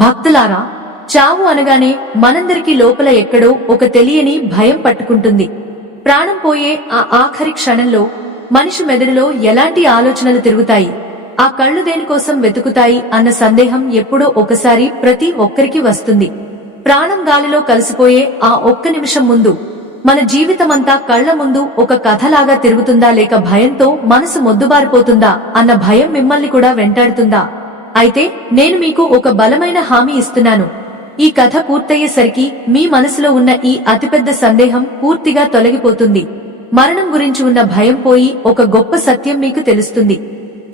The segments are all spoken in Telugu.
భక్తులారా, చావు అనగానే మనందరికీ లోపల ఎక్కడో ఒక తెలియని భయం పట్టుకుంటుంది. ప్రాణం పోయే ఆ ఆఖరి క్షణంలో మనిషి మెదడులో ఎలాంటి ఆలోచనలు తిరుగుతాయి, ఆ కళ్ళు దేనికోసం వెతుకుతాయి అన్న సందేహం ఎప్పుడో ఒకసారి ప్రతి ఒక్కరికి వస్తుంది. ప్రాణం గాలిలో కలిసిపోయే ఆ ఒక్క నిమిషం ముందు మన జీవితమంతా కళ్ల ముందు ఒక కథలాగా తిరుగుతుందా, లేక భయంతో మనసు మొద్దుబారిపోతుందా అన్న భయం మిమ్మల్ని కూడా వెంటాడుతుందా? అయితే నేను మీకు ఒక బలమైన హామీ ఇస్తున్నాను. ఈ కథ పూర్తయ్యేసరికి మీ మనసులో ఉన్న ఈ అతిపెద్ద సందేహం పూర్తిగా తొలగిపోతుంది. మరణం గురించి ఉన్న భయం పోయి ఒక గొప్ప సత్యం మీకు తెలుస్తుంది.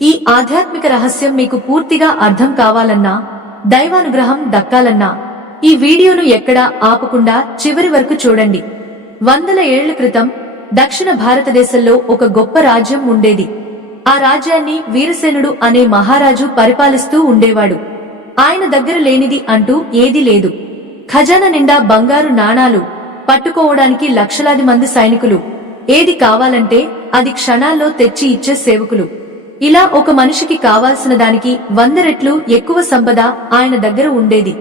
ఈ ఆధ్యాత్మిక రహస్యం మీకు పూర్తిగా అర్థం కావాలన్నా, దైవానుగ్రహం దక్కాలన్నా ఈ వీడియోను ఎక్కడా ఆపకుండా చివరి వరకు చూడండి. వందల ఏళ్ల క్రితం దక్షిణ భారతదేశంలో ఒక గొప్ప రాజ్యం ఉండేది. ఆ రాజ్యాన్ని వీరసేనుడు అనే మహారాజు పరిపాలిస్తూ ఉండేవాడు. ఆయన దగ్గర లేనిది అంటూ ఏదీ లేదు. ఖజానా నిండా బంగారు నాణాలు, పట్టుకోవడానికి లక్షలాది మంది సైనికులు, ఏది కావాలంటే అది క్షణాల్లో తెచ్చి ఇచ్చే సేవకులు. ఇలా ఒక మనిషికి కావాల్సిన దానికి 100 రెట్లు ఎక్కువ సంపద ఆయన దగ్గర ఉండేది.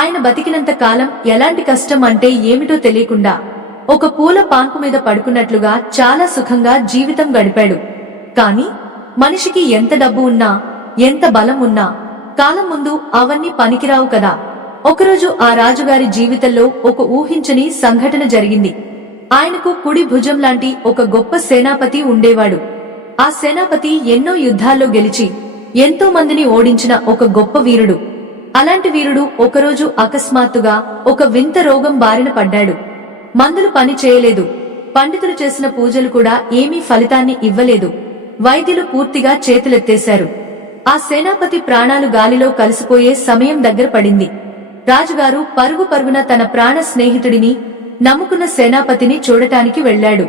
ఆయన బతికినంత కాలం ఎలాంటి కష్టం అంటే ఏమిటో తెలియకుండా ఒక పూల పాన్పు మీద పడుకున్నట్లుగా చాలా సుఖంగా జీవితం గడిపాడు. కాని మనిషికి ఎంత డబ్బు ఉన్నా, ఎంత బలం ఉన్నా కాలం ముందు అవన్నీ పనికిరావు కదా. ఒకరోజు ఆ రాజుగారి జీవితంలో ఒక ఊహించని సంఘటన జరిగింది. ఆయనకు కుడి భుజం లాంటి ఒక గొప్ప సేనాపతి ఉండేవాడు. ఆ సేనాపతి ఎన్నో యుద్ధాల్లో గెలిచి ఎంతో మందిని ఓడించిన ఒక గొప్ప వీరుడు. అలాంటి వీరుడు ఒకరోజు అకస్మాత్తుగా ఒక వింత రోగం బారిన పడ్డాడు. మందులు పని చేయలేదు, పండితులు చేసిన పూజలు కూడా ఏమీ ఫలితాన్ని ఇవ్వలేదు. వైద్యులు పూర్తిగా చేతులెత్తేశారు. ఆ సేనాపతి ప్రాణాలు గాలిలో కలిసిపోయే సమయం దగ్గర పడింది. రాజుగారు పరుగు పరుగున తన ప్రాణ స్నేహితుడిని, నమ్ముకున్న సేనాపతిని చూడటానికి వెళ్లాడు.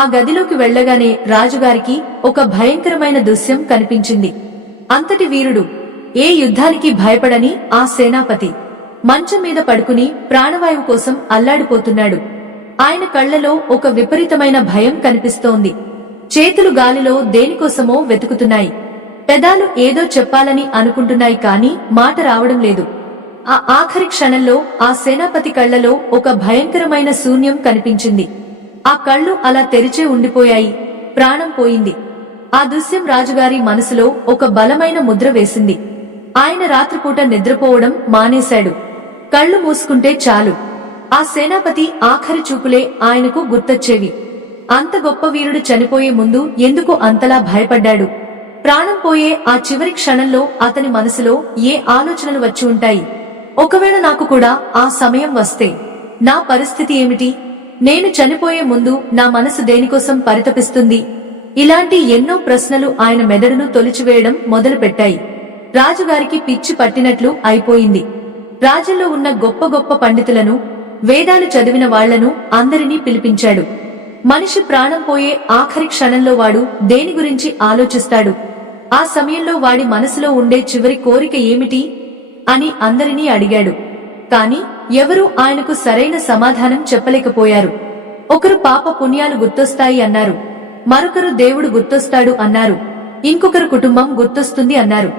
ఆ గదిలోకి వెళ్లగానే రాజుగారికి ఒక భయంకరమైన దృశ్యం కనిపించింది. అంతటి వీరుడు, ఏ యుద్ధానికి భయపడని ఆ సేనాపతి మంచం మీద పడుకుని ప్రాణవాయువు కోసం అల్లాడిపోతున్నాడు. ఆయన కళ్లలో ఒక విపరీతమైన భయం కనిపిస్తోంది. చేతులు గాలిలో దేనికోసమో వెతుకుతున్నాయి. పెదాలు ఏదో చెప్పాలని అనుకుంటున్నాయి, కాని మాట రావడం లేదు. ఆ ఆఖరి క్షణంలో ఆ సేనాపతి కళ్లలో ఒక భయంకరమైన శూన్యం కనిపించింది. ఆ కళ్ళు అలా తెరిచే ఉండిపోయాయి. ప్రాణం పోయింది. ఆ దృశ్యం రాజుగారి మనసులో ఒక బలమైన ముద్ర వేసింది. ఆయన రాత్రిపూట నిద్రపోవడం మానేశాడు. కళ్ళు మూసుకుంటే చాలు ఆ సేనాపతి ఆఖరి చూపులే ఆయనకు గుర్తొచ్చేవి. అంత గొప్ప వీరుడు చనిపోయే ముందు ఎందుకు అంతలా భయపడ్డాడు? ప్రాణం పోయే ఆ చివరి క్షణంలో అతని మనసులో ఏ ఆలోచనలు వచ్చి ఉంటాయి? ఒకవేళ నాకు కూడా ఆ సమయం వస్తే నా పరిస్థితి ఏమిటి? నేను చనిపోయే ముందు నా మనసు దేనికోసం పరితపిస్తుంది? ఇలాంటి ఎన్నో ప్రశ్నలు ఆయన మెదడును తొలిచివేయడం మొదలుపెట్టాయి. రాజుగారికి పిచ్చి పట్టినట్లు అయిపోయింది. రాజుల్లో ఉన్న గొప్ప గొప్ప పండితులను, వేదాలు చదివిన వాళ్లను అందరినీ పిలిపించాడు. మనిషి ప్రాణం పోయే ఆఖరి క్షణంలో వాడు దేని గురించి ఆలోచిస్తాడు? ఆ సమయంలో వాడి మనసులో ఉండే చివరి కోరిక ఏమిటి అని అందరినీ అడిగాడు. కాని ఎవరూ ఆయనకు సరైన సమాధానం చెప్పలేకపోయారు. ఒకరు పాప పుణ్యాలు గుర్తొస్తాయి అన్నారు, మరొకరు దేవుడు గుర్తొస్తాడు అన్నారు, ఇంకొకరు కుటుంబం గుర్తొస్తుంది అన్నారు.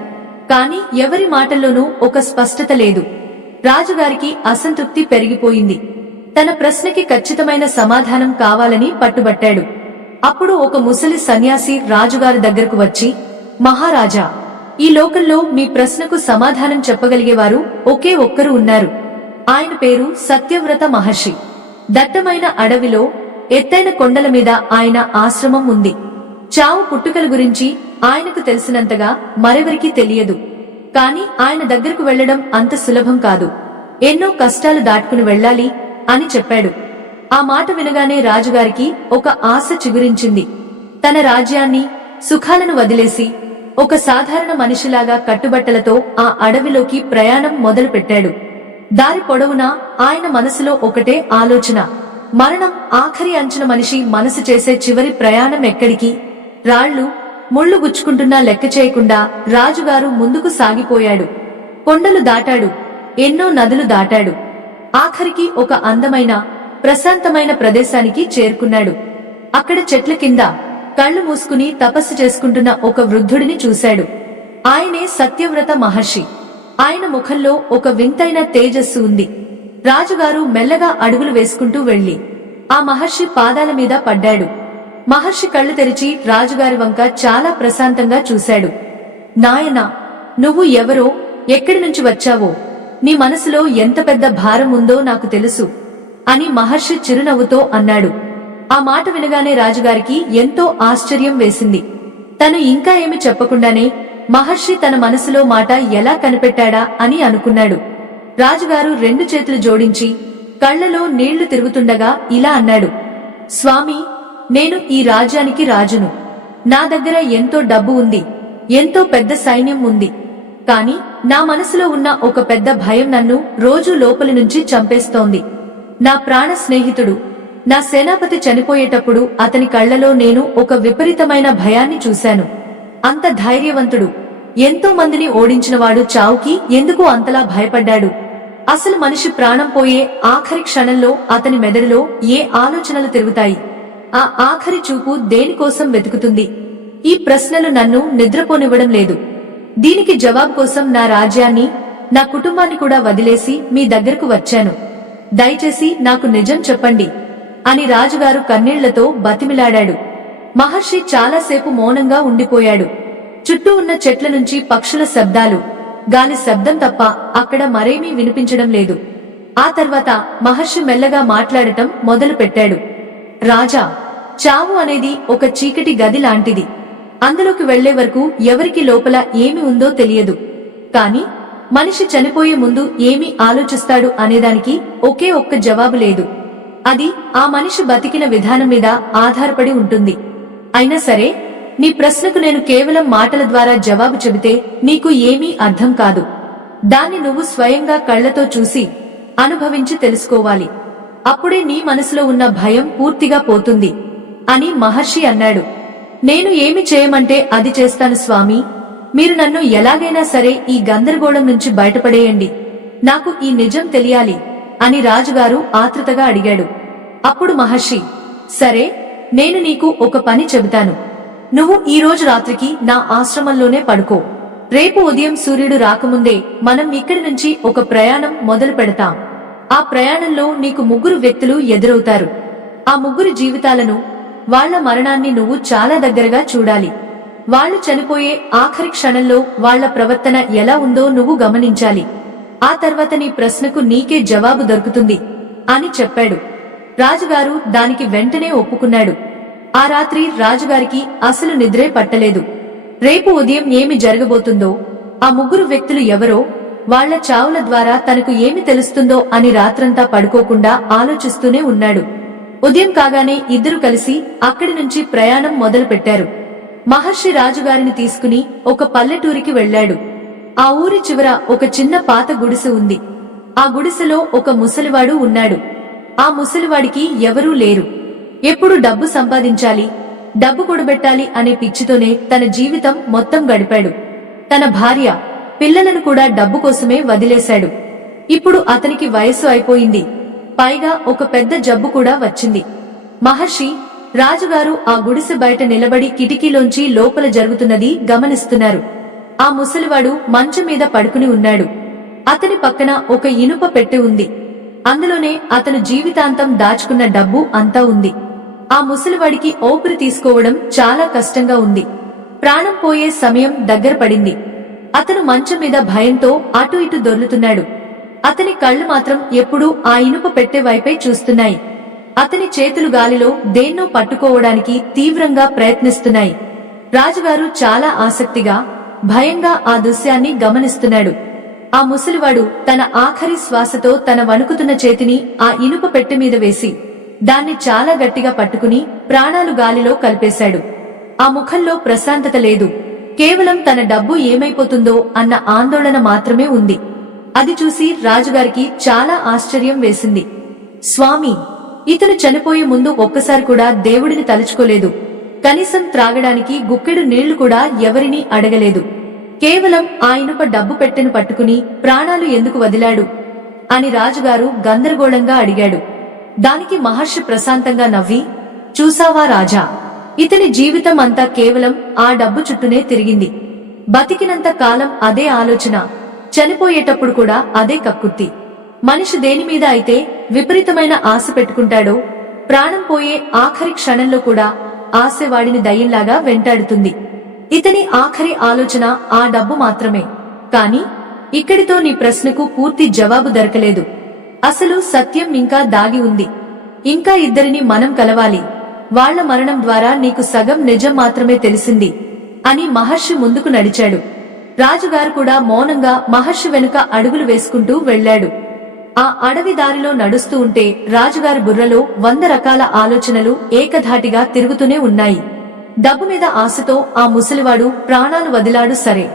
కాని ఎవరి మాటల్లోనూ ఒక స్పష్టత లేదు. రాజుగారికి అసంతృప్తి పెరిగిపోయింది. తన ప్రశ్నకి ఖచ్చితమైన సమాధానం కావాలని పట్టుబట్టాడు. అప్పుడు ఒక ముసలి సన్యాసి రాజుగారి దగ్గరకు వచ్చి, మహారాజా, ఈ లోకంలో మీ ప్రశ్నకు సమాధానం చెప్పగలిగేవారు ఒకే ఒక్కరు ఉన్నారు. ఆయన పేరు సత్యవ్రత మహర్షి. దట్టమైన అడవిలో ఎత్తైన కొండల మీద ఆయన ఆశ్రమం ఉంది. చావు పుట్టుకల గురించి ఆయనకు తెలిసినంతగా మరెవరికీ తెలియదు. కాని ఆయన దగ్గరకు వెళ్లడం అంత సులభం కాదు. ఎన్నో కష్టాలు దాటుకుని వెళ్ళాలి అని చెప్పాడు. ఆ మాట వినగానే రాజుగారికి ఒక ఆశ చిగురించింది. తన రాజ్యాన్ని, సుఖాలను వదిలేసి ఒక సాధారణ మనిషిలాగా కట్టుబట్టలతో ఆ అడవిలోకి ప్రయాణం మొదలుపెట్టాడు. దారి పొడవునా ఆయన మనసులో ఒకటే ఆలోచన, మరణం ఆఖరి అంచున మనిషి మనసు చేసే చివరి ప్రయాణం ఎక్కడికి? రాళ్లు, ముళ్లు గుచ్చుకుంటున్నా లెక్క చేయకుండా రాజుగారు ముందుకు సాగిపోయాడు. కొండలు దాటాడు, ఎన్నో నదులు దాటాడు. ఆఖరికి ఒక అందమైన, ప్రశాంతమైన ప్రదేశానికి చేరుకున్నాడు. అక్కడ చెట్ల కింద కళ్లు మూసుకుని తపస్సు చేసుకుంటున్న ఒక వృద్ధుడిని చూశాడు. ఆయనే సత్యవ్రత మహర్షి. ఆయన ముఖంలో ఒక వింతైన తేజస్సు ఉంది. రాజుగారు మెల్లగా అడుగులు వేసుకుంటూ వెళ్లి ఆ మహర్షి పాదాల మీద పడ్డాడు. మహర్షి కళ్ళు తెరిచి రాజుగారి వంక చాలా ప్రశాంతంగా చూశాడు. నాయనా, నువ్వు ఎవరో, ఎక్కడి నుంచి వచ్చావో, నీ మనసులో ఎంత పెద్ద భారం ఉందో నాకు తెలుసు అని మహర్షి చిరునవ్వుతో అన్నాడు. ఆ మాట వినగానే రాజుగారికి ఎంతో ఆశ్చర్యం వేసింది. తను ఇంకా ఏమి చెప్పకుండానే మహర్షి తన మనసులో మాట ఎలా కనిపెట్టాడా అని అనుకున్నాడు. రాజుగారు 2 చేతులు జోడించి కళ్లలో నీళ్లు తిరుగుతుండగా ఇలా అన్నాడు. స్వామి, నేను ఈ రాజ్యానికి రాజును. నా దగ్గర ఎంతో డబ్బు ఉంది, ఎంతో పెద్ద సైన్యం ఉంది. కాని నా మనసులో ఉన్న ఒక పెద్ద భయం నన్ను రోజూ లోపలి నుంచి చంపేస్తోంది. నా ప్రాణ స్నేహితుడు, నా సేనాపతి చనిపోయేటప్పుడు అతని కళ్లలో నేను ఒక విపరీతమైన భయాన్ని చూశాను. అంత ధైర్యవంతుడు, ఎంతో మందిని ఓడించినవాడు చావుకి ఎందుకు అంతలా భయపడ్డాడు? అసలు మనిషి ప్రాణం పోయే ఆఖరి క్షణంలో అతని మెదడులో ఏ ఆలోచనలు తిరుగుతాయి? ఆ ఆఖరి చూపు దేనికోసం వెతుకుతుంది? ఈ ప్రశ్నలు నన్ను నిద్రపోనివ్వడం లేదు. దీనికి జవాబు కోసం నా రాజ్యాన్ని, నా కుటుంబాన్ని కూడా వదిలేసి మీ దగ్గరకు వచ్చాను. దయచేసి నాకు నిజం చెప్పండి అని రాజుగారు కన్నీళ్లతో బతిమిలాడాడు. మహర్షి చాలాసేపు మౌనంగా ఉండిపోయాడు. చుట్టూ ఉన్న చెట్ల నుంచి పక్షుల శబ్దాలు, గాలి శబ్దం తప్ప అక్కడ మరేమీ వినిపించడం లేదు. ఆ తర్వాత మహర్షి మెల్లగా మాట్లాడటం మొదలు పెట్టాడు. రాజా, చావు అనేది ఒక చీకటి గది లాంటిది. అందులోకి వెళ్లే వరకు ఎవరికి లోపల ఏమి ఉందో తెలియదు. కాని మనిషి చనిపోయే ముందు ఏమి ఆలోచిస్తాడు అనేదానికి ఒకే ఒక్క జవాబు లేదు. అది ఆ మనిషి బతికిన విధానం మీద ఆధారపడి ఉంటుంది. అయినా సరే, నీ ప్రశ్నకు నేను కేవలం మాటల ద్వారా జవాబు చెబితే నీకు ఏమీ అర్థం కాదు. దాన్ని నువ్వు స్వయంగా కళ్లతో చూసి అనుభవించి తెలుసుకోవాలి. అప్పుడే నీ మనసులో ఉన్న భయం పూర్తిగా పోతుంది అని మహర్షి అన్నాడు. నేను ఏమి చేయమంటే అది చేస్తాను స్వామి. మీరు నన్ను ఎలాగైనా సరే ఈ గందరగోళం నుంచి బయటపడేయండి. నాకు ఈ నిజం తెలియాలి అని రాజుగారు ఆతృతగా అడిగాడు. అప్పుడు మహర్షి, సరే, నేను నీకు ఒక పని చెబుతాను. నువ్వు ఈ రోజు రాత్రికి నా ఆశ్రమంలోనే పడుకో. రేపు ఉదయం సూర్యుడు రాకముందే మనం ఇక్కడి నుంచి ఒక ప్రయాణం మొదలు పెడతాం. ఆ ప్రయాణంలో నీకు 3 వ్యక్తులు ఎదురవుతారు. ఆ 3 జీవితాలను, వాళ్ల మరణాన్ని నువ్వు చాలా దగ్గరగా చూడాలి. వాళ్లు చనిపోయే ఆఖరి క్షణంలో వాళ్ల ప్రవర్తన ఎలా ఉందో నువ్వు గమనించాలి. ఆ తర్వాత నీ ప్రశ్నకు నీకే జవాబు దొరుకుతుంది అని చెప్పాడు. రాజుగారు దానికి వెంటనే ఒప్పుకున్నాడు. ఆ రాత్రి రాజుగారికి అసలు నిద్రే పట్టలేదు. రేపు ఉదయం ఏమి జరగబోతుందో, ఆ 3 వ్యక్తులు ఎవరో, వాళ్ల చావుల ద్వారా తనకు ఏమి తెలుస్తుందో అని రాత్రంతా పడుకోకుండా ఆలోచిస్తూనే ఉన్నాడు. ఉదయం కాగానే ఇద్దరు కలిసి అక్కడి నుంచి ప్రయాణం మొదలు పెట్టారు. మహర్షి రాజుగారిని తీసుకుని ఒక పల్లెటూరికి వెళ్లాడు. ఆ ఊరి చివర ఒక చిన్న పాత గుడిసె ఉంది. ఆ గుడిసెలో ఒక ముసలివాడు ఉన్నాడు. ఆ ముసలివాడికి ఎవరూ లేరు. ఎప్పుడు డబ్బు సంపాదించాలి, డబ్బు కూడబెట్టాలి అనే పిచ్చితోనే తన జీవితం మొత్తం గడిపాడు. తన భార్య, పిల్లలను కూడా డబ్బు కోసమే వదిలేశాడు. ఇప్పుడు అతనికి వయసు అయిపోయింది. పైగా ఒక పెద్ద జబ్బు కూడా వచ్చింది. మహర్షి, రాజుగారు ఆ గుడిసె బయట నిలబడి కిటికీలోంచి లోపల జరుగుతున్నది గమనిస్తున్నారు. ఆ ముసలివాడు మంచం మీద పడుకుని ఉన్నాడు. అతని పక్కన ఒక ఇనుప పెట్టె ఉంది. అందులోనే అతను జీవితాంతం దాచుకున్న డబ్బు అంతా ఉంది. ఆ ముసలివాడికి ఊపిరి తీసుకోవడం చాలా కష్టంగా ఉంది. ప్రాణం పోయే సమయం దగ్గర పడింది. అతను మంచం మీద భయంతో అటు ఇటు దొర్లుతున్నాడు. అతని కళ్ళు మాత్రం ఎప్పుడూ ఆ ఇనుప పెట్టె వైపే చూస్తున్నాయి. అతని చేతులు గాలిలో దేన్నో పట్టుకోవడానికి తీవ్రంగా ప్రయత్నిస్తున్నాయి. రాజుగారు చాలా ఆసక్తిగా, భయంగా ఆ దృశ్యాన్ని గమనిస్తున్నాడు. ఆ ముసలివాడు తన ఆఖరి శ్వాసతో తన వణుకుతున్న చేతిని ఆ ఇనుప పెట్టె మీద వేసి దాన్ని చాలా గట్టిగా పట్టుకుని ప్రాణాలు గాలిలో కలిపేశాడు. ఆ ముఖంలో ప్రశాంతత లేదు. కేవలం తన డబ్బు ఏమైపోతుందో అన్న ఆందోళన మాత్రమే ఉంది. అది చూసి రాజుగారికి చాలా ఆశ్చర్యం వేసింది. స్వామి, ఇతను చనిపోయే ముందు ఒక్కసారి కూడా దేవుడిని తలుచుకోలేదు. కనీసం త్రాగడానికి గుక్కెడు నీళ్లు కూడా ఎవరినీ అడగలేదు. కేవలం ఆ ఇనుప డబ్బు పెట్టెను పట్టుకుని ప్రాణాలు ఎందుకు వదిలాడు అని రాజుగారు గందరగోళంగా అడిగాడు. దానికి మహర్షి ప్రశాంతంగా నవ్వి, చూసావా రాజా, ఇతని జీవితం అంతా కేవలం ఆ డబ్బు చుట్టూనే తిరిగింది. బతికినంత కాలం అదే ఆలోచన, చనిపోయేటప్పుడు కూడా అదే కక్కుర్తి. మనిషి దేనిమీద అయితే విపరీతమైన ఆశ పెట్టుకుంటాడో ప్రాణం పోయే ఆఖరి క్షణంలో కూడా ఆశ వాడిని దయ్యంలాగా వెంటాడుతుంది. ఇతని ఆఖరి ఆలోచన ఆ డబ్బు మాత్రమే. కాని ఇక్కడితో నీ ప్రశ్నకు పూర్తి జవాబు దొరకలేదు. అసలు సత్యం ఇంకా దాగి ఉంది. ఇంకా ఇద్దరిని మనం కలవాలి. వాళ్ల మరణం ద్వారా నీకు సగం నిజం మాత్రమే తెలిసింది అని మహర్షి ముందుకు నడిచాడు. రాజుగారు కూడా మౌనంగా మహర్షి వెనుక అడుగులు వేసుకుంటూ వెళ్లాడు. ఆ అడవి దారిలో నడుస్తూ ఉంటే రాజుగారి బుర్రలో 100 రకాల ఆలోచనలు ఏకధాటిగా తిరుగుతూనే ఉన్నాయి. డబ్బు మీద ఆశతో ఆ ముసలివాడు ప్రాణాలు వదిలాడు సరే,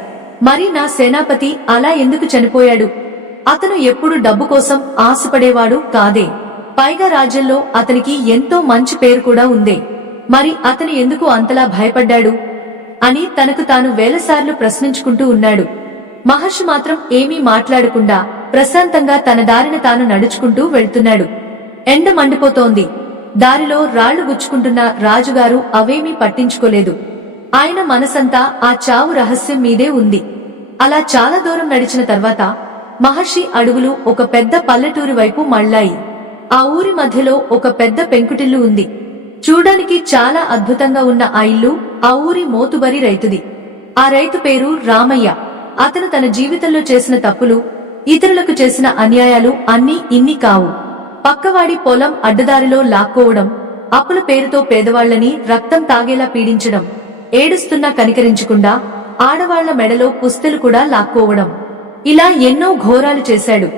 మరి నా సేనాపతి అలా ఎందుకు చనిపోయాడు? అతను ఎప్పుడు డబ్బు కోసం ఆశపడేవాడు కాదే. పైగా రాజ్యంలో అతనికి ఎంతో మంచి పేరు కూడా ఉందే. మరి అతను ఎందుకు అంతలా భయపడ్డాడు అని తనకు తాను వేలసార్లు ప్రశ్నించుకుంటూ ఉన్నాడు. మహర్షి మాత్రం ఏమీ మాట్లాడకుండా ప్రశాంతంగా తన దారిన తాను నడుచుకుంటూ వెళ్తున్నాడు. ఎండ మండిపోతోంది. దారిలో రాళ్లు గుచ్చుకుంటున్న రాజుగారు అవేమీ పట్టించుకోలేదు. ఆయన మనసంతా ఆ చావు రహస్యం మీదే ఉంది. అలా చాలా దూరం నడిచిన తర్వాత మహర్షి అడుగులు ఒక పెద్ద పల్లెటూరి వైపు మళ్ళాయి. ఆ ఊరి మధ్యలో ఒక పెద్ద పెంకుటిల్లు ఉంది. చూడానికి చాలా అద్భుతంగా ఉన్న ఆ ఇల్లు ఆ ఊరి మోతుబరి రైతుది. ఆ రైతు పేరు రామయ్య. అతను తన జీవితంలో చేసిన తప్పులు, ఇతరులకు చేసిన అన్యాయాలు అన్నీ ఇన్ని కావు. పక్కవాడి పొలం అడ్డదారిలో లాక్కోవడం, అప్పుల పేరుతో పేదవాళ్లని రక్తం తాగేలా పీడించడం, ఏడుస్తున్నా కనికరించకుండా ఆడవాళ్ల మెడలో పుస్తెలు కూడా లాక్కోవడం, ఇలా ఎన్నో ఘోరాలు చేశాడు.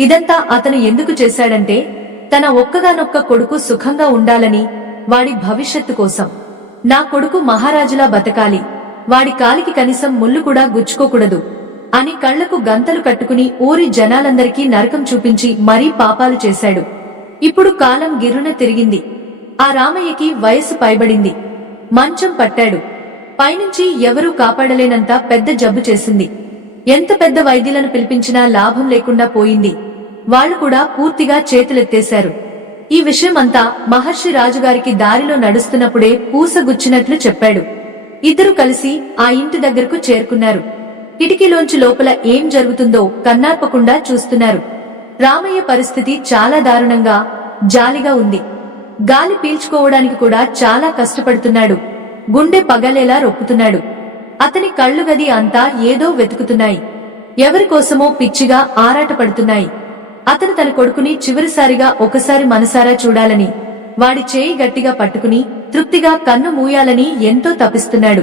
ఇదంతా అతను ఎందుకు చేశాడంటే తన ఒక్కగానొక్క కొడుకు సుఖంగా ఉండాలని, వాడి భవిష్యత్తు కోసం. నా కొడుకు మహారాజులా బతకాలి, వాడి కాలికి కనీసం ముళ్ళు కూడా గుచ్చుకోకూడదు అని కళ్లకు గంతలు కట్టుకుని ఊరి జనాలందరికీ నరకం చూపించి మరీ పాపాలు చేశాడు. ఇప్పుడు కాలం గిర్రున తిరిగింది. ఆ రామయ్యకి వయసు పైబడింది. మంచం పట్టాడు. పైనుంచి ఎవరూ కాపాడలేనంత పెద్ద జబ్బు చేసింది. ఎంత పెద్ద వైద్యులను పిలిపించినా లాభం లేకుండా పోయింది. వాళ్లు కూడా పూర్తిగా చేతులెత్తేశారు. ఈ విషయమంతా మహర్షి రాజుగారికి దారిలో నడుస్తున్నప్పుడే పూసగుచ్చినట్లు చెప్పాడు. ఇద్దరు కలిసి ఆ ఇంటి దగ్గరకు చేరుకున్నారు. కిటికీలోంచి లోపల ఏం జరుగుతుందో కన్నార్పకుండా చూస్తున్నారు. రామయ్య పరిస్థితి చాలా దారుణంగా, జాలిగా ఉంది. గాలి పీల్చుకోవడానికి కూడా చాలా కష్టపడుతున్నాడు. గుండె పగలేలా రొప్పుతున్నాడు. అతని కళ్ళు గది అంతా ఏదో వెతుకుతున్నాయి. ఎవరికోసమో పిచ్చిగా ఆరాటపడుతున్నాయి. అతను తన కొడుకుని చివరిసారిగా ఒకసారి మనసారా చూడాలని, వాడి చేయి గట్టిగా పట్టుకుని తృప్తిగా కన్ను మూయాలని ఎంతో తపిస్తున్నాడు.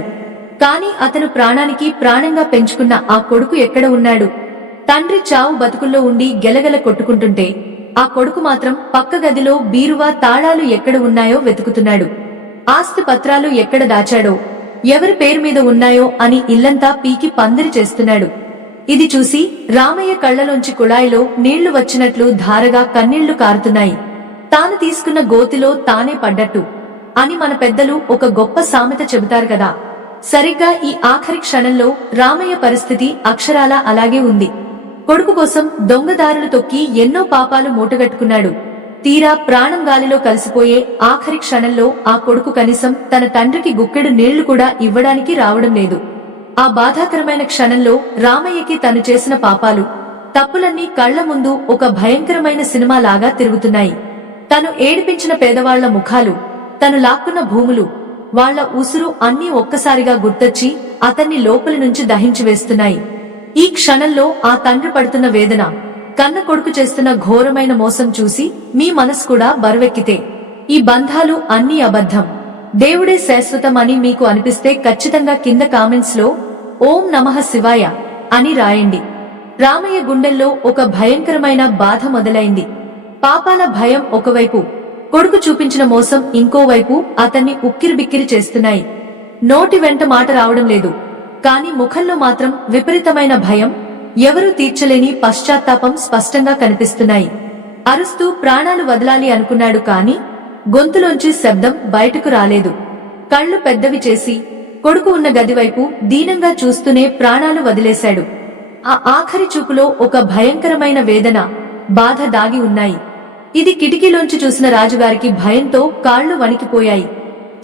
కాని అతను ప్రాణానికి ప్రాణంగా పెంచుకున్న ఆ కొడుకు ఎక్కడ ఉన్నాడు? తండ్రి చావు బతుకుల్లో ఉండి గెలగెల కొట్టుకుంటుంటే ఆ కొడుకు మాత్రం పక్క గదిలో బీరువా తాళాలు ఎక్కడ ఉన్నాయో వెతుకుతున్నాడు. ఆస్తి పత్రాలు ఎక్కడ దాచాడో, ఎవరి పేరు మీద ఉన్నాయో అని ఇల్లంతా పీకి పందిరి చేస్తున్నాడు. ఇది చూసి రామయ్య కళ్లలోంచి కుళాయిలో నీళ్లు వచ్చినట్లు ధారగా కన్నీళ్లు కారుతున్నాయి. తాను తీసుకున్న గోతిలో తానే పడ్డట్టు అని మన పెద్దలు ఒక గొప్ప సామెత చెబుతారు కదా. సరిగ్గా ఈ ఆఖరి క్షణంలో రామయ్య పరిస్థితి అక్షరాలా అలాగే ఉంది. కొడుకు కోసం దొంగదారులు తొక్కి ఎన్నో పాపాలు మూటగట్టుకున్నాడు. తీరా ప్రాణం గాలిలో కలిసిపోయే ఆఖరి క్షణంలో ఆ కొడుకు కనీసం తన తండ్రికి గుక్కెడు నీళ్లు కూడా ఇవ్వడానికి రావడం లేదు. ఆ బాధాకరమైన క్షణంలో రామయ్యకి తను చేసిన పాపాలు, తప్పులన్నీ కళ్ల ముందు ఒక భయంకరమైన సినిమా లాగా తిరుగుతున్నాయి. తను ఏడిపించిన పేదవాళ్ల ముఖాలు, తను లాక్కున్న భూములు, వాళ్ల ఉసురు అన్నీ ఒక్కసారిగా గుర్తొచ్చి అతన్ని లోపలి నుంచి దహించి వేస్తున్నాయి. ఈ క్షణంలో ఆ తండ్రి పడుతున్న వేదన, కన్న కొడుకు చేస్తున్న ఘోరమైన మోసం చూసి మీ మనసు కూడా బరువెక్కితే ఈ బంధాలు అన్నీ అబద్ధం, దేవుడే శాశ్వతం అని మీకు అనిపిస్తే ఖచ్చితంగా కింద కామెంట్స్ లో ఓం నమః శివాయ అని రాయండి. రామయ్య గుండెల్లో ఒక భయంకరమైన బాధ మొదలైంది. పాపాల భయం ఒకవైపు, కొడుకు చూపించిన మోసం ఇంకోవైపు అతన్ని ఉక్కిరిబిక్కిరి చేస్తున్నాయి. నోటి వెంట మాట రావడం లేదు, కాని ముఖంలో మాత్రం విపరీతమైన భయం, ఎవరూ తీర్చలేని పశ్చాత్తాపం స్పష్టంగా కనిపిస్తున్నాయి. అరుస్తూ ప్రాణాలు వదలాలి అనుకున్నాడు కాని గొంతులోంచి శబ్దం బయటకు రాలేదు. కళ్లు పెద్దవి చేసి కొడుకు ఉన్న గదివైపు దీనంగా చూస్తూనే ప్రాణాలు వదిలేశాడు. ఆ ఆఖరి చూపులో ఒక భయంకరమైన వేదన, బాధ దాగి ఉన్నాయి. ఇది కిటికీలోంచి చూసిన రాజుగారికి భయంతో కాళ్లు వణికిపోయాయి,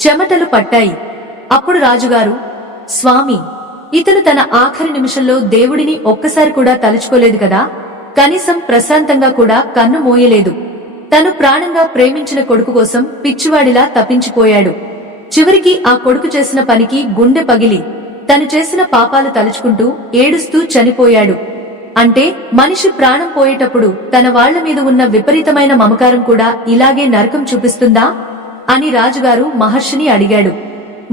చెమటలు పట్టాయి. అప్పుడు రాజుగారు, స్వామి ఇతను తన ఆఖరి నిమిషంలో దేవుడిని ఒక్కసారి కూడా తలుచుకోలేదు కదా, కనీసం ప్రశాంతంగా కూడా కన్ను మూయలేదు. తను ప్రాణంగా ప్రేమించిన కొడుకు కోసం పిచ్చివాడిలా తప్పించిపోయాడు. చివరికి ఆ కొడుకు చేసిన పనికి గుండె పగిలి తను చేసిన పాపాలు తలుచుకుంటూ ఏడుస్తూ చనిపోయాడు. అంటే మనిషి ప్రాణం పోయేటప్పుడు తన వాళ్ల మీద ఉన్న విపరీతమైన మమకారం కూడా ఇలాగే నరకం చూపిస్తుందా అని రాజుగారు మహర్షిని అడిగాడు.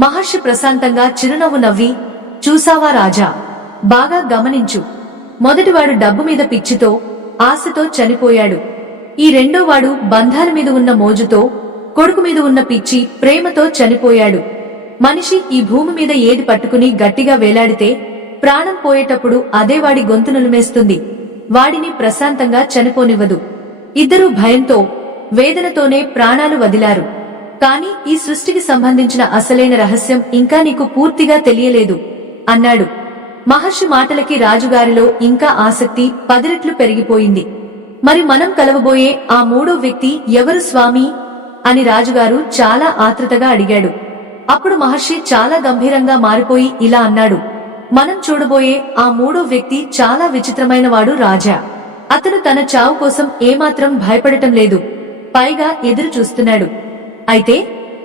మహర్షి ప్రశాంతంగా చిరునవ్వు నవ్వి, చూసావా రాజా, బాగా గమనించు. మొదటివాడు డబ్బు మీద పిచ్చితో, ఆశతో చనిపోయాడు. ఈ రెండోవాడు బంధాల మీద ఉన్న మోజుతో, కొడుకు మీద ఉన్న పిచ్చి ప్రేమతో చనిపోయాడు. మనిషి ఈ భూమి మీద ఏది పట్టుకుని గట్టిగా వేలాడితే ప్రాణం పోయేటప్పుడు అదే వాడి గొంతు నులిమేస్తుంది, వాడిని ప్రశాంతంగా చనిపోనివ్వదు. ఇద్దరూ భయంతో, వేదనతోనే ప్రాణాలు వదిలారు. కాని ఈ సృష్టికి సంబంధించిన అసలైన రహస్యం ఇంకా నీకు పూర్తిగా తెలియలేదు అన్నాడు. మహర్షి మాటలకి రాజుగారిలో ఇంకా ఆసక్తి 10 రెట్లు పెరిగిపోయింది. మరి మనం కలవబోయే ఆ మూడో వ్యక్తి ఎవరు స్వామీ అని రాజుగారు చాలా ఆత్రుతగా అడిగాడు. అప్పుడు మహర్షి చాలా గంభీరంగా మారిపోయి ఇలా అన్నాడు, మనం చూడబోయే ఆ మూడో వ్యక్తి చాలా విచిత్రమైన వాడు రాజా. అతను తన చావు కోసం ఏమాత్రం భయపడటం లేదు, పైగా ఎదురు చూస్తున్నాడు. అయితే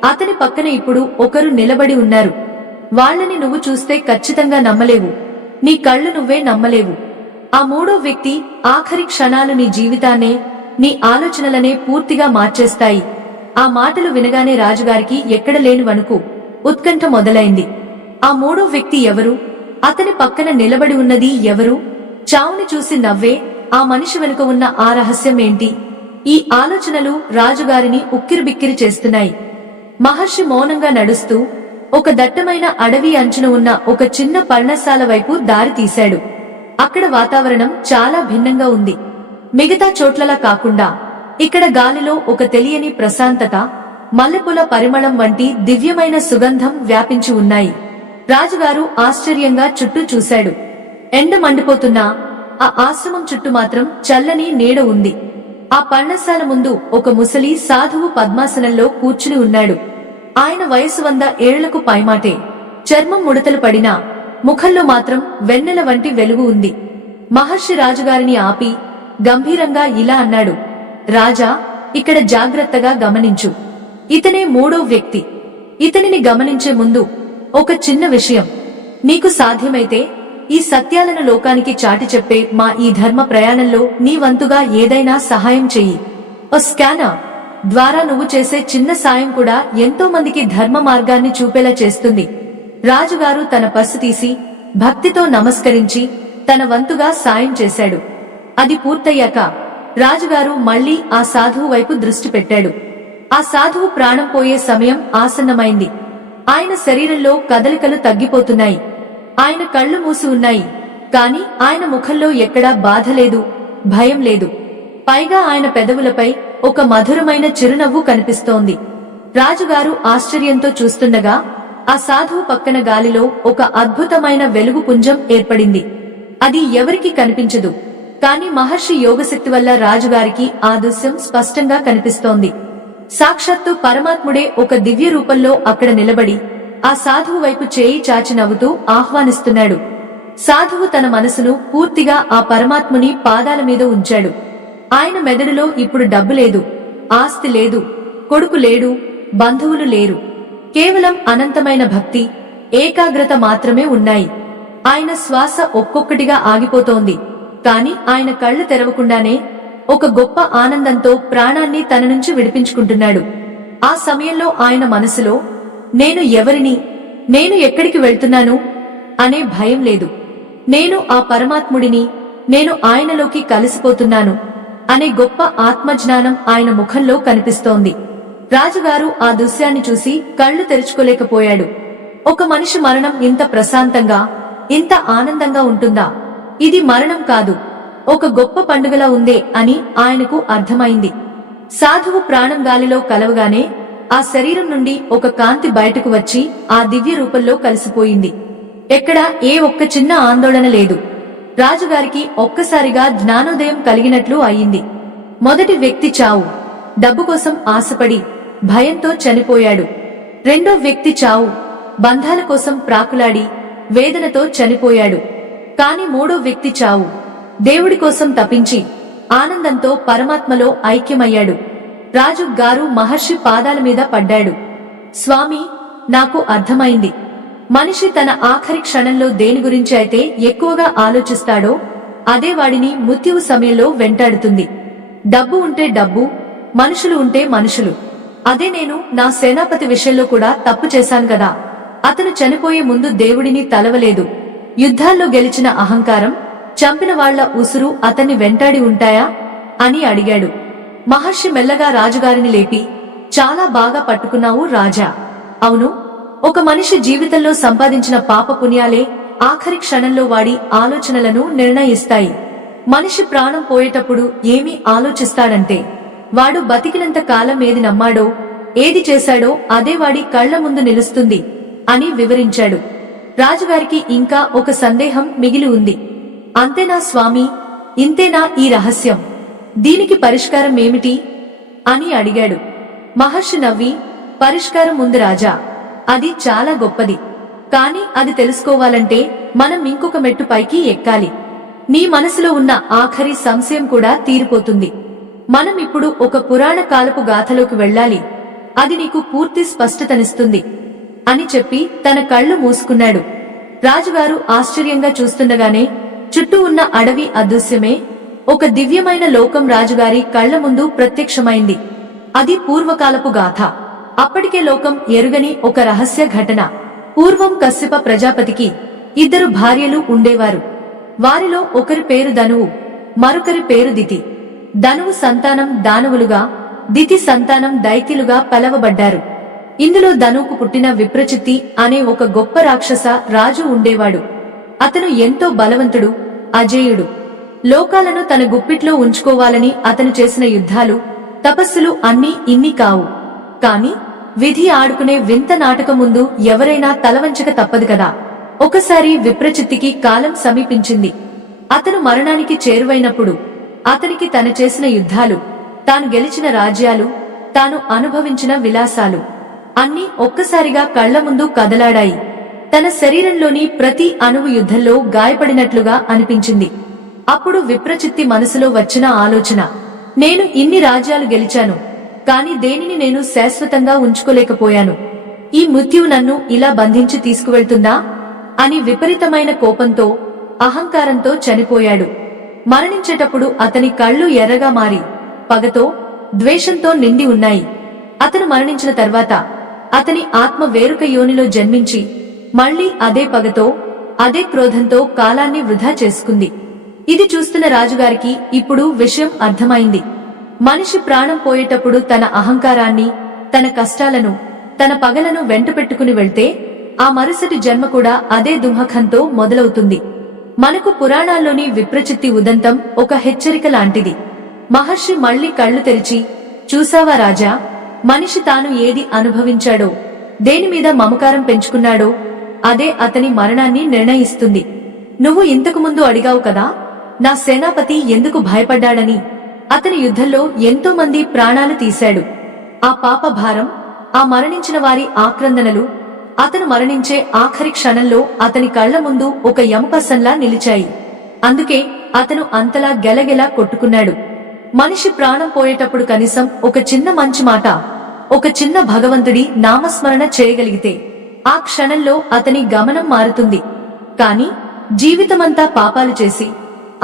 అతని పక్కన ఇప్పుడు ఒకరు నిలబడి ఉన్నారు. వాళ్ళని నువ్వు చూస్తే ఖచ్చితంగా నమ్మలేవు, నీ కళ్ళు నువ్వే నమ్మలేవు. ఆ మూడో వ్యక్తి ఆఖరి క్షణాలు నీ జీవితాన్నే, నీ ఆలోచనలనే పూర్తిగా మార్చేస్తాయి. ఆ మాటలు వినగానే రాజుగారికి ఎక్కడ లేని వణుకు, ఉత్కంఠ మొదలైంది. ఆ మూడో వ్యక్తి ఎవరు? అతని పక్కన నిలబడి ఉన్నది ఎవరు? చావుని చూసి నవ్వే ఆ మనిషి వెనుక ఉన్న ఆ రహస్యం ఏంటి? ఈ ఆలోచనలు రాజుగారిని ఉక్కిరిబిక్కిరి చేస్తున్నాయి. మహర్షి మౌనంగా నడుస్తూ ఒక దట్టమైన అడవి అంచున ఉన్న ఒక చిన్న పర్ణశాల వైపు దారి తీశాడు. అక్కడ వాతావరణం చాలా భిన్నంగా ఉంది. మిగతా చోట్లలా కాకుండా ఇక్కడ గాలిలో ఒక తెలియని ప్రశాంతత, మల్లెపూల పరిమళం వంటి దివ్యమైన సుగంధం వ్యాపించి ఉన్నాయి. రాజుగారు ఆశ్చర్యంగా చుట్టూ చూశాడు. ఎండ మండిపోతున్నా ఆ ఆశ్రమం చుట్టూ మాత్రం చల్లని నీడ ఉంది. ఆ పర్ణశాల ముందు ఒక ముసలి సాధువు పద్మాసనంలో కూర్చుని ఉన్నాడు. ఆయన వయసు 100 ఏళ్లకు పైమాటే. చర్మం ముడతలు పడినా ముఖంలో మాత్రం వెన్నెల వంటి వెలుగు ఉంది. మహర్షి రాజుగారిని ఆపి గంభీరంగా ఇలా అన్నాడు, రాజా, ఇక్కడ జాగ్రత్తగా గమనించు. ఇతనే మూడో వ్యక్తి. ఇతనిని గమనించే ముందు ఒక చిన్న విషయం. నీకు సాధ్యమైతే ఈ సత్యాలను లోకానికి చాటి చెప్పే మా ఈ ధర్మ ప్రయాణంలో నీ వంతుగా ఏదైనా సహాయం చెయ్యి. ఓ స్కానర్ ద్వారా నువ్వు చేసే చిన్న సాయం కూడా ఎంతో మందికి ధర్మ మార్గాన్ని చూపేలా చేస్తుంది. రాజుగారు తన పర్సు తీసి భక్తితో నమస్కరించి తన వంతుగా సాయం చేశాడు. అది పూర్తయ్యాక రాజుగారు మళ్లీ ఆ సాధువు వైపు దృష్టి పెట్టాడు. ఆ సాధువు ప్రాణం పోయే సమయం ఆసన్నమైంది. ఆయన శరీరంలో కదలికలు తగ్గిపోతున్నాయి. ఆయన కళ్ళు మూసి ఉన్నాయి. కాని ఆయన ముఖంలో ఎక్కడా బాధ లేదు, భయం లేదు. పైగా ఆయన పెదవులపై ఒక మధురమైన చిరునవ్వు కనిపిస్తోంది. రాజుగారు ఆశ్చర్యంతో చూస్తుండగా ఆ సాధువు పక్కన గాలిలో ఒక అద్భుతమైన వెలుగు పుంజం ఏర్పడింది. అది ఎవరికీ కనిపించదు. కాని మహర్షి యోగశక్తి వల్ల రాజుగారికి ఆ దృశ్యం స్పష్టంగా కనిపిస్తోంది. సాక్షాత్తు పరమాత్ముడే ఒక దివ్య రూపంలో అక్కడ నిలబడి ఆ సాధువు వైపు చేయి చాచి నవ్వుతూ ఆహ్వానిస్తున్నాడు. సాధువు తన మనసును పూర్తిగా ఆ పరమాత్ముని పాదాల మీద ఉంచాడు. ఆయన మెదడులో ఇప్పుడు డబ్బు లేదు, ఆస్తి లేదు, కొడుకు లేడు, బంధువులు లేరు. కేవలం అనంతమైన భక్తి, ఏకాగ్రత మాత్రమే ఉన్నాయి. ఆయన శ్వాస ఒక్కొక్కటిగా ఆగిపోతోంది. కాని ఆయన కళ్ళు తెరవకుండానే ఒక గొప్ప ఆనందంతో ప్రాణాన్ని తన నుంచి విడిపించుకుంటున్నాడు. ఆ సమయంలో ఆయన మనసులో నేను ఎవరిని, నేను ఎక్కడికి వెళ్తున్నాను అనే భయం లేదు. నేను ఆ పరమాత్ముడిని, నేను ఆయనలోకి కలిసిపోతున్నాను అనే గొప్ప ఆత్మజ్ఞానం ఆయన ముఖంలో కనిపిస్తోంది. రాజుగారు ఆ దృశ్యాన్ని చూసి కళ్ళు తెరుచుకోలేకపోయాడు. ఒక మనిషి మరణం ఇంత ప్రశాంతంగా, ఇంత ఆనందంగా ఉంటుందా? ఇది మరణం కాదు, ఒక గొప్ప పండుగలా ఉందే అని ఆయనకు అర్థమైంది. సాధువు ప్రాణం గాలిలో కలవగానే ఆ శరీరం నుండి ఒక కాంతి బయటకు వచ్చి ఆ దివ్య రూపంలో కలిసిపోయింది. ఎక్కడా ఏ ఒక్క చిన్న ఆందోళన లేదు. రాజుగారికి ఒక్కసారిగా జ్ఞానోదయం కలిగినట్లు అయింది. మొదటి వ్యక్తి చావు, డబ్బు కోసం ఆశపడి భయంతో చనిపోయాడు. రెండో వ్యక్తి చావు, బంధాల కోసం ప్రాకులాడి వేదనతో చనిపోయాడు. కాని మూడో వ్యక్తి చావు దేవుడి కోసం తపించి ఆనందంతో పరమాత్మలో ఐక్యమయ్యాడు. రాజు గారు మహర్షి పాదాల మీద పడ్డాడు. స్వామి, నాకు అర్థమైంది. మనిషి తన ఆఖరి క్షణంలో దేని గురించి అయితే ఎక్కువగా ఆలోచిస్తాడో అదే వాడిని మృత్యువు సమయంలో వెంటాడుతుంది. డబ్బు ఉంటే డబ్బు, మనుషులు ఉంటే మనుషులు. అదే నేను నా సేనాపతి విషయంలో కూడా తప్పు చేశాను కదా. అతను చనిపోయే ముందు దేవుడిని తలవలేదు. యుద్ధాల్లో గెలిచిన అహంకారం, చంపిన వాళ్ల ఉసురు అతన్ని వెంటాడి ఉంటాయా అని అడిగాడు. మహర్షి మెల్లగా రాజుగారిని లేపి, చాలా బాగా పట్టుకున్నావు రాజా. అవును, ఒక మనిషి జీవితంలో సంపాదించిన పాప పుణ్యాలే ఆఖరి క్షణంలో వాడి ఆలోచనలను నిర్ణయిస్తాయి. మనిషి ప్రాణం పోయేటప్పుడు ఏమి ఆలోచిస్తాడంటే వాడు బతికినంత కాలం ఏది నమ్మాడో, ఏది చేశాడో అదే వాడి కళ్ల ముందు నిలుస్తుంది అని వివరించాడు. రాజుగారికి ఇంకా ఒక సందేహం మిగిలి ఉంది. అంతేనా స్వామి? ఇంతేనా ఈ రహస్యం? దీనికి పరిష్కారం ఏమిటి అని అడిగాడు. మహర్షి నవ్వి, పరిష్కారం ఉంది రాజా. అది చాలా గొప్పది. కాని అది తెలుసుకోవాలంటే మనం ఇంకొక మెట్టు పైకి ఎక్కాలి. నీ మనసులో ఉన్న ఆఖరి సంశయం కూడా తీరిపోతుంది. మనం ఇప్పుడు ఒక పురాణ కాలపు గాథలోకి వెళ్ళాలి. అది నీకు పూర్తి స్పష్టతనిస్తుంది అని చెప్పి తన కళ్ళు మూసుకున్నాడు. రాజుగారు ఆశ్చర్యంగా చూస్తుండగానే చుట్టూ ఉన్న అడవి అదృశ్యమే ఒక దివ్యమైన లోకం రాజుగారి కళ్ల ముందు ప్రత్యక్షమైంది. అది పూర్వకాలపు గాథ. అప్పటికే లోకం ఎరుగని ఒక రహస్య ఘటన. పూర్వం కశ్యప ప్రజాపతికి 2 భార్యలు ఉండేవారు. వారిలో ఒకరి పేరు ధనువు, మరొకరి పేరు దితి. ధనువు సంతానం దానవులుగా, దితి సంతానం దైత్యులుగా పలవబడ్డారు. ఇందులో ధనువుకు పుట్టిన విప్రచిత్తి అనే ఒక గొప్ప రాక్షస రాజు ఉండేవాడు. అతను ఎంతో బలవంతుడు, అజేయుడు. లోకాలను తన గుప్పిట్లో ఉంచుకోవాలని అతను చేసిన యుద్ధాలు, తపస్సులు అన్నీ ఇన్ని కావు. కాని విధి ఆడుకునే వింత నాటకం ముందు ఎవరైనా తలవంచక తప్పదు కదా. ఒకసారి విప్రచిత్తికి కాలం సమీపించింది. అతను మరణానికి చేరువైనప్పుడు అతనికి తను చేసిన యుద్ధాలు, తాను గెలిచిన రాజ్యాలు, తాను అనుభవించిన విలాసాలు అన్నీ ఒక్కసారిగా కళ్ల ముందు కదలాడాయి. తన శరీరంలోని ప్రతి అణువు యుద్ధంలో గాయపడినట్లుగా అనిపించింది. అప్పుడు విప్రచిత్తి మనసులో వచ్చిన ఆలోచన, నేను ఇన్ని రాజ్యాలు గెలిచాను, కాని దేనిని నేను శాశ్వతంగా ఉంచుకోలేకపోయాను. ఈ మృత్యువు నన్ను ఇలా బంధించి తీసుకువెళ్తుందా అని విపరీతమైన కోపంతో, అహంకారంతో చనిపోయాడు. మరణించేటప్పుడు అతని కళ్ళు ఎర్రగా మారి పగతో, ద్వేషంతో నిండి ఉన్నాయి. అతను మరణించిన తర్వాత అతని ఆత్మ వేరొక యోనిలో జన్మించి మళ్లీ అదే పగతో, అదే క్రోధంతో కాలాన్ని వృధా చేసుకుంది. ఇది చూస్తున్న రాజుగారికి ఇప్పుడు విషయం అర్థమైంది. మనిషి ప్రాణం పోయేటప్పుడు తన అహంకారాన్ని, తన కష్టాలను, తన పగలను వెంటపెట్టుకుని వెళ్తే ఆ మరుసటి జన్మ కూడా అదే దుఃఖంతో మొదలవుతుంది. మనకు పురాణాల్లోని విప్రచిత్తి ఉదంతం ఒక హెచ్చరిక లాంటిది. మహర్షి మళ్లీ కళ్లు తెరిచి, చూసావా రాజా, మనిషి తాను ఏది అనుభవించాడో, దేనిమీద మమకారం పెంచుకున్నాడో అదే అతని మరణాన్ని నిర్ణయిస్తుంది. నువ్వు ఇంతకు ముందు అడిగావు కదా, నా సేనాపతి ఎందుకు భయపడ్డాడని. అతని యుద్ధంలో ఎంతో మంది ప్రాణాలు తీశాడు. ఆ పాప భారం, ఆ మరణించిన వారి ఆక్రందనలు, అతను మరణించే ఆఖరి క్షణంలో అతని కళ్ల ముందు ఒక యమపసంలా నిలిచాయి. అందుకే అతను అంతలా గెలగెలా కొట్టుకున్నాడు. మనిషి ప్రాణం పోయేటప్పుడు కనీసం ఒక చిన్న మంచి మాట, ఒక చిన్న భగవంతుడి నామస్మరణ చేయగలిగితే ఆ క్షణంలో అతని గమనం మారుతుంది. కాని జీవితమంతా పాపాలు చేసి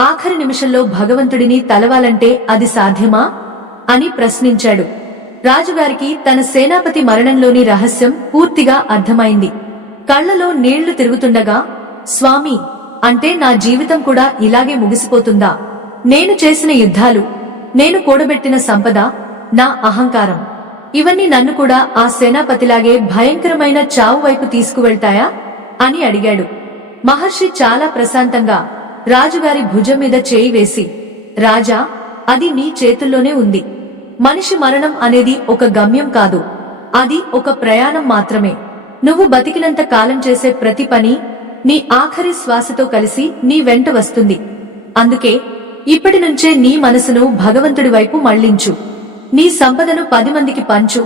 ఆఖరి నిమిషంలో భగవంతుడిని తలవాలంటే అది సాధ్యమా అని ప్రశ్నించాడు. రాజుగారికి తన సేనాపతి మరణంలోని రహస్యం పూర్తిగా అర్థమైంది. కళ్లలో నీళ్లు తిరుగుతుండగా, స్వామి, అంటే నా జీవితం కూడా ఇలాగే ముగిసిపోతుందా? నేను చేసిన యుద్ధాలు, నేను కూడబెట్టిన సంపద, నా అహంకారం, ఇవన్నీ నన్ను కూడా ఆ సేనాపతిలాగే భయంకరమైన చావు వైపు తీసుకువెళ్తాయా అని అడిగాడు. మహర్షి చాలా ప్రశాంతంగా రాజుగారి భుజం మీద చేయి వేసి, రాజా, అది నీ చేతుల్లోనే ఉంది. మనిషి మరణం అనేది ఒక గమ్యం కాదు, అది ఒక ప్రయాణం మాత్రమే. నువ్వు బతికినంత కాలం చేసే ప్రతి పని నీ ఆఖరి శ్వాసతో కలిసి నీ వెంట వస్తుంది. అందుకే ఇప్పటి నుంచే నీ మనసును భగవంతుడి వైపు మళ్లించు. నీ సంపదను 10 మందికి పంచు.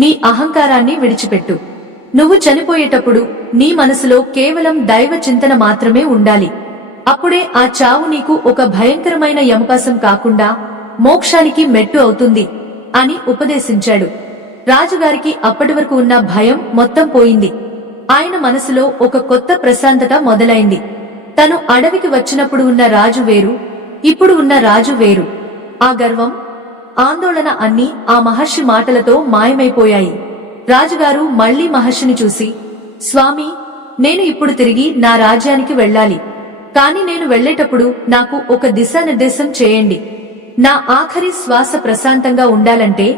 నీ అహంకారాన్ని విడిచిపెట్టు. నువ్వు చనిపోయేటప్పుడు నీ మనసులో కేవలం దైవ చింతన మాత్రమే ఉండాలి. అప్పుడే ఆ చావు నీకు ఒక భయంకరమైన యమపాసం కాకుండా మోక్షానికి మెట్టు అవుతుంది అని ఉపదేశించాడు. రాజుగారికి అప్పటి వరకు ఉన్న భయం మొత్తం పోయింది. ఆయన మనసులో ఒక కొత్త ప్రశాంతత మొదలైంది. తను అడవికి వచ్చినప్పుడు ఉన్న రాజు వేరు, ఇప్పుడు ఉన్న రాజు వేరు. ఆ గర్వం, ఆందోళన అన్నీ ఆ మహర్షి మాటలతో మాయమైపోయాయి. రాజుగారు మళ్లీ మహర్షిని చూసి, స్వామి, నేను ఇప్పుడు తిరిగి నా రాజ్యానికి వెళ్ళాలి. కాని నేను వెళ్లేటప్పుడు నాకు ఒక దిశానిర్దేశం చేయండి. నా ఆఖరి శ్వాస ప్రశాంతంగా ఉండాలంటే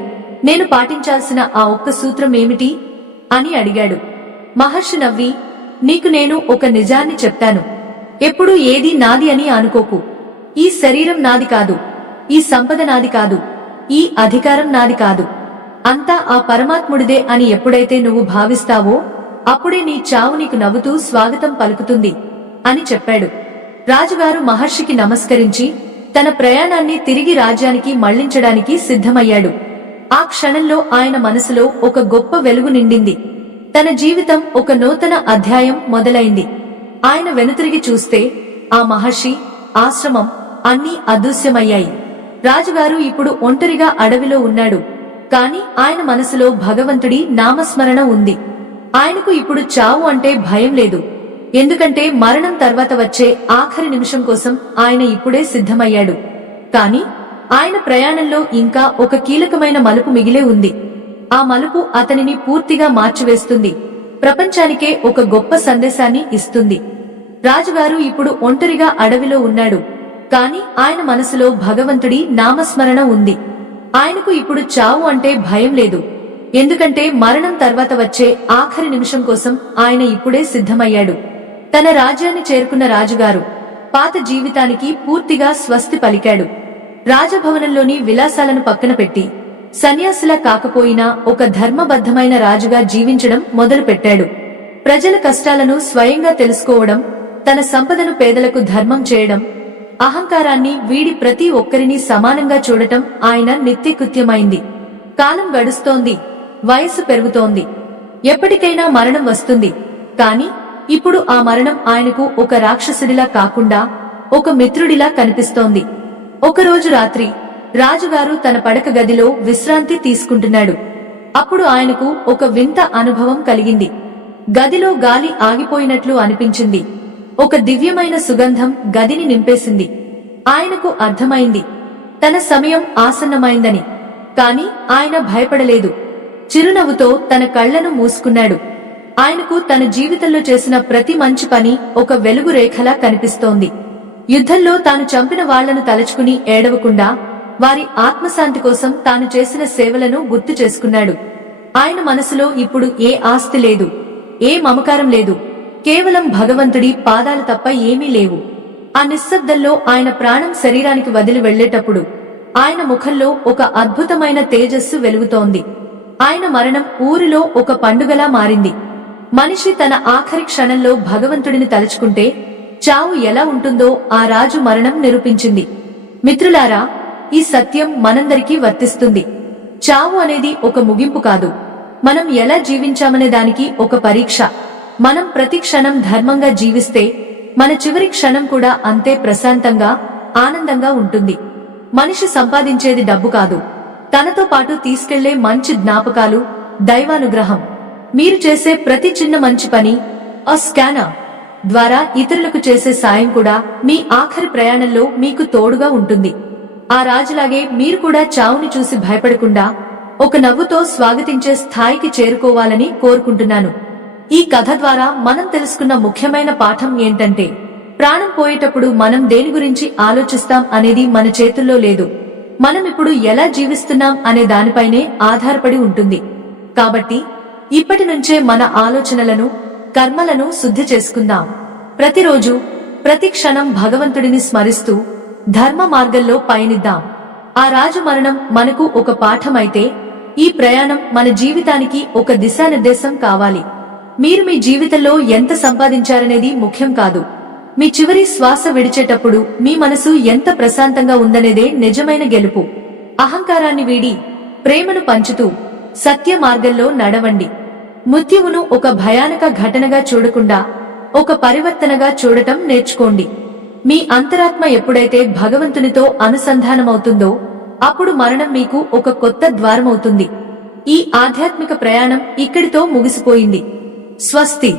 నేను పాటించాల్సిన ఆ ఒక్క సూత్రం ఏమిటి అని అడిగాడు. మహర్షి నవ్వి, నీకు నేను ఒక నిజాన్ని చెప్తాను. ఎప్పుడూ ఏది నాది అని అనుకోకు. ఈ శరీరం నాది కాదు, ఈ సంపద నాది కాదు, ఈ అధికారం నాది కాదు, అంతా ఆ పరమాత్ముడిదే అని ఎప్పుడైతే నువ్వు భావిస్తావో అప్పుడే నీ చావు నీకు నవ్వుతూ స్వాగతం పలుకుతుంది అని చెప్పాడు. రాజుగారు మహర్షికి నమస్కరించి తన ప్రయాణాన్ని తిరిగి రాజ్యానికి మళ్లించడానికి సిద్ధమయ్యాడు. ఆ క్షణంలో ఆయన మనసులో ఒక గొప్ప వెలుగు నిండింది. తన జీవితం ఒక నూతన అధ్యాయం మొదలైంది. ఆయన వెనుతిరిగి చూస్తే ఆ మహర్షి, ఆశ్రమం అన్నీ అదృశ్యమయ్యాయి. రాజుగారు ఇప్పుడు ఒంటరిగా అడవిలో ఉన్నాడు. కాని ఆయన మనసులో భగవంతుడి నామస్మరణ ఉంది. ఆయనకు ఇప్పుడు చావు అంటే భయం లేదు. ఎందుకంటే మరణం తర్వాత వచ్చే ఆఖరి నిమిషం కోసం ఆయన ఇప్పుడే సిద్ధమయ్యాడు. కాని ఆయన ప్రయాణంలో ఇంకా ఒక కీలకమైన మలుపు మిగిలే ఉంది. ఆ మలుపు అతనిని పూర్తిగా మార్చివేస్తుంది, ప్రపంచానికే ఒక గొప్ప సందేశాన్ని ఇస్తుంది. రాజుగారు ఇప్పుడు ఒంటరిగా అడవిలో ఉన్నాడు. కాని ఆయన మనసులో భగవంతుడి నామస్మరణ ఉంది. ఆయనకు ఇప్పుడు చావు అంటే భయం లేదు. ఎందుకంటే మరణం తర్వాత వచ్చే ఆఖరి నిమిషం కోసం ఆయన ఇప్పుడే సిద్ధమయ్యాడు. తన రాజ్యాన్ని చేరుకున్న రాజుగారు పాత జీవితానికి పూర్తిగా స్వస్తి పలికాడు. రాజభవనంలోని విలాసాలను పక్కన పెట్టి సన్యాసిలా కాకపోయినా ఒక ధర్మబద్ధమైన రాజుగా జీవించడం మొదలుపెట్టాడు. ప్రజల కష్టాలను స్వయంగా తెలుసుకోవడం, తన సంపదను పేదలకు ధర్మం చేయడం, అహంకారాన్ని వీడి ప్రతి ఒక్కరిని సమానంగా చూడటం ఆయన నిత్యకృత్యమైంది. కాలం గడుస్తోంది, వయస్సు పెరుగుతోంది, ఎప్పటికైనా మరణం వస్తుంది. కాని ఇప్పుడు ఆ మరణం ఆయనకు ఒక రాక్షసుడిలా కాకుండా ఒక మిత్రుడిలా కనిపిస్తోంది. ఒకరోజు రాత్రి రాజుగారు తన పడక గదిలో విశ్రాంతి తీసుకుంటున్నాడు. అప్పుడు ఆయనకు ఒక వింత అనుభవం కలిగింది. గదిలో గాలి ఆగిపోయినట్లు అనిపించింది. ఒక దివ్యమైన సుగంధం గదిని నింపేసింది. ఆయనకు అర్థమైంది, తన సమయం ఆసన్నమైందని. కాని ఆయన భయపడలేదు. చిరునవ్వుతో తన కళ్లను మూసుకున్నాడు. ఆయనకు తన జీవితంలో చేసిన ప్రతి మంచి పని ఒక వెలుగు రేఖలా కనిపిస్తోంది. యుద్ధంలో తాను చంపిన వాళ్లను తలుచుకుని ఏడవకుండా వారి ఆత్మశాంతి కోసం తాను చేసిన సేవలను గుర్తు చేసుకున్నాడు. ఆయన మనసులో ఇప్పుడు ఏ ఆస్తి లేదు, ఏ మమకారం లేదు. కేవలం భగవంతుడి పాదాలు తప్ప ఏమీ లేవు. ఆ నిశ్శబ్దంలో ఆయన ప్రాణం శరీరానికి వదిలి వెళ్లేటప్పుడు ఆయన ముఖంలో ఒక అద్భుతమైన తేజస్సు వెలుగుతోంది. ఆయన మరణం ఊరిలో ఒక పండుగలా మారింది. మనిషి తన ఆఖరి క్షణంలో భగవంతుడిని తలుచుకుంటే చావు ఎలా ఉంటుందో ఆ రాజు మరణం నిరూపించింది. మిత్రులారా, ఈ సత్యం మనందరికీ వర్తిస్తుంది. చావు అనేది ఒక ముగింపు కాదు, మనం ఎలా జీవించామనే దానికి ఒక పరీక్ష. మనం ప్రతి క్షణం ధర్మంగా జీవిస్తే మన చివరి క్షణం కూడా అంతే ప్రశాంతంగా, ఆనందంగా ఉంటుంది. మనిషి సంపాదించేది డబ్బు కాదు, తనతో పాటు తీసుకెళ్లే మంచి జ్ఞాపకాలు, దైవానుగ్రహం. మీరు చేసే ప్రతి చిన్న మంచి పని, ఆ స్కానర్ ద్వారా ఇతరులకు చేసే సాయం కూడా మీ ఆఖరి ప్రయాణంలో మీకు తోడుగా ఉంటుంది. ఆ రాజులాగే మీరు కూడా చావుని చూసి భయపడకుండా ఒక నవ్వుతో స్వాగతించే స్థాయికి చేరుకోవాలని కోరుకుంటున్నాను. ఈ కథ ద్వారా మనం తెలుసుకున్న ముఖ్యమైన పాఠం ఏంటంటే, ప్రాణం పోయేటప్పుడు మనం దేని గురించి ఆలోచిస్తాం అనేది మన చేతుల్లో లేదు. మనం ఇప్పుడు ఎలా జీవిస్తున్నాం అనే దానిపైనే ఆధారపడి ఉంటుంది. కాబట్టి ఇప్పటి నుంచే మన ఆలోచనలను, కర్మలను శుద్ధి చేసుకుందాం. ప్రతిరోజు, ప్రతి క్షణం భగవంతుడిని స్మరిస్తూ ధర్మ మార్గంలో పయనిద్దాం. ఆ రాజు మరణం మనకు ఒక పాఠమైతే ఈ ప్రయాణం మన జీవితానికి ఒక దిశానిర్దేశం కావాలి. మీరు మీ జీవితంలో ఎంత సంపాదించారనేది ముఖ్యం కాదు. మీ చివరి శ్వాస విడిచేటప్పుడు మీ మనసు ఎంత ప్రశాంతంగా ఉందనేదే నిజమైన గెలుపు. అహంకారాన్ని వీడి ప్రేమను పంచుతూ సత్య మార్గంలో నడవండి. మృత్యువును ఒక భయానక ఘటనగా చూడకుండా ఒక పరివర్తనగా చూడటం నేర్చుకోండి. మీ అంతరాత్మ ఎప్పుడైతే భగవంతునితో అనుసంధానమవుతుందో అప్పుడు మరణం మీకు ఒక కొత్త ద్వారమవుతుంది. ఈ ఆధ్యాత్మిక ప్రయాణం ఇక్కడితో ముగిసిపోయింది. స్వస్తి.